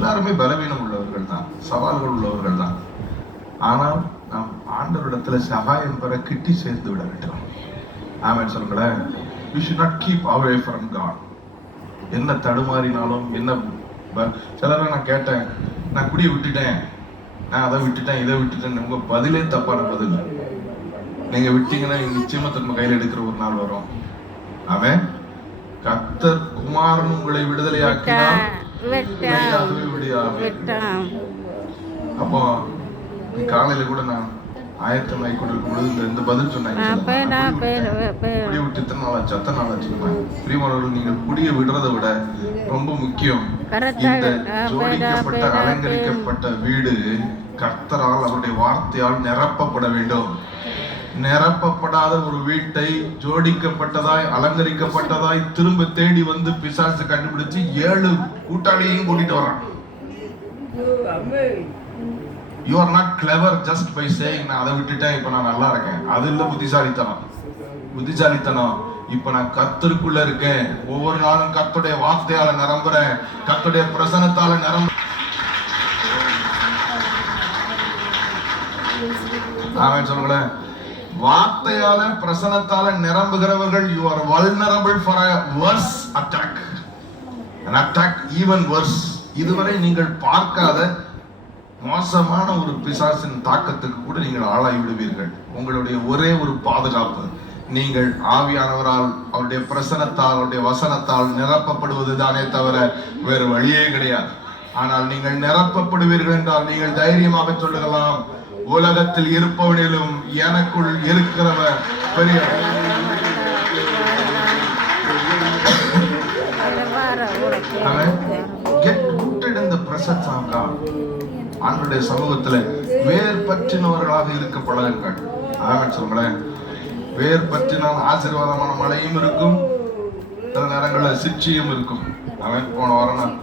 எல்லாருமே பலவீனம் உள்ளவர்கள் தான், சவால்கள் உள்ளவர்கள் தான். ஆனால் நாம் ஆண்டவரிடத்துல சகாயம் பெற கிட்டி சேர்ந்து விட வேண்டும். ஆமென் சொல்லுங்களேன். We should not keep away from God. என்ன தடுமாறினாலும் என்ன சிலரை நான் கேட்டேன், நான் குடியை விட்டுட்டேன், நான் அதை விட்டுட்டேன், இதை விட்டுட்டேன். உங்க பதிலே தப்பான பதில். நீங்க விட்டீங்கன்னா நிச்சயமா திரும்ப கையில் எடுக்கிற ஒரு நாள் வரும். அவன் கர்த்தர் குமாரன் உங்களை விடுதலையாக்கினால் அப்போ காலையில கூட நான் ஆயத்தமாய் கொண்டிருக்கும் பொழுது இந்த பதில் சொன்னாங்க, குடியை விட்டு இத்தனை நாளாச்சு, அத்தனை நாளாச்சு. பிரியமானவர்கள், நீங்கள் குடியை விடுறதை விட ரொம்ப முக்கியம் இந்த ஜோடிக்கப்பட்ட அலங்கரிக்கப்பட்ட வீடு கர்த்தரால் அவருடைய வார்த்தையால் நிரப்பப்பட வேண்டும். நிரப்பப்படாத ஒரு வீட்டை ஜோடிக்கப்பட்டதாய் அலங்கரிக்கப்பட்டதாய் திரும்ப தேடி வந்து பிசாசு கண்டுபிடிச்சு 7 கூட்டாளியையும் கூட்டிட்டு வரான். You are not clever just by saying நான் அதை விட்டுட்டேன் இப்ப நான் நல்லா இருக்கேன். அது இல்ல புத்திசாலித்தனம். புத்திசாலித்தனம் இப்ப நான் கர்த்தருக்குள்ள இருக்கேன், ஒவ்வொரு நாளும் கர்த்தருடைய வார்த்தையால நிரம்புறேன், கர்த்தருடைய பிரசன்னத்தால நிரம்புறேன். ஆமென் சொல்லுங்களேன். வார்த்தையால பிரசன்னத்தால நிரம்புகிறவர்கள் you are vulnerable for a worse attack, an attack even worse. இதுவரை நீங்கள் பார்க்காத மோசமான ஒரு பிசாசின் தாக்கத்துக்கு கூட நீங்கள் ஆளாகி விடுவீர்கள். உங்களுடைய ஒரே ஒரு பாதுகாப்பு நீங்கள் ஆவியானவரால் அவருடைய பிரசன்னத்தால் அவருடைய வசனத்தால் நிரப்பப்படுவது தானே தவிர வேறு வழியே கிடையாது. ஆனால் நீங்கள் நிரப்பப்படுவீர்கள் என்றால் நீங்கள் தைரியமாக சொல்லுகலாம், உலகத்தில் இருப்பவனிலும் எனக்குள் இருக்கிறவர் பெரிய. Get rooted in the presence of God. ஆண்டவருடைய சமூகத்துல வேர் பற்றினவர்களாக இருக்க பழகுங்கள். ஆமென் சொல்லுங்களேன். வேர் பற்றினால் ஆசீர்வாதமான மழையும் இருக்கும், சில நேரங்களில் சிக்ஷையும் இருக்கும். அவன் போன வாரம் நான்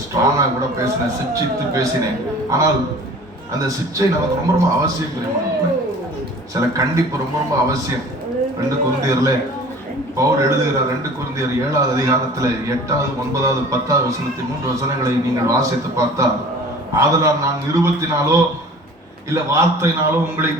ஸ்ட்ராங்கா கூட பேசினேன், சிக்ஷித்து பேசினேன். ஆனால் அந்த சிக்ஷை நமக்கு ரொம்ப ரொம்ப அவசியம். தெரியுமா, சில கண்டிப்பு ரொம்ப ரொம்ப அவசியம். 2 கொரிந்தியர்ல பவுல் எழுதுகிறார். 2 கொரிந்தியர் 7வது அதிகாரத்துல 8வது 9வது 10வது வசனத்தை 3 வசனங்களை நீங்கள் வாசித்து பார்த்தா, ஆதலால் நான் நிருபத்தினாலோ இல்ல வார்த்தையினாலோ உங்களை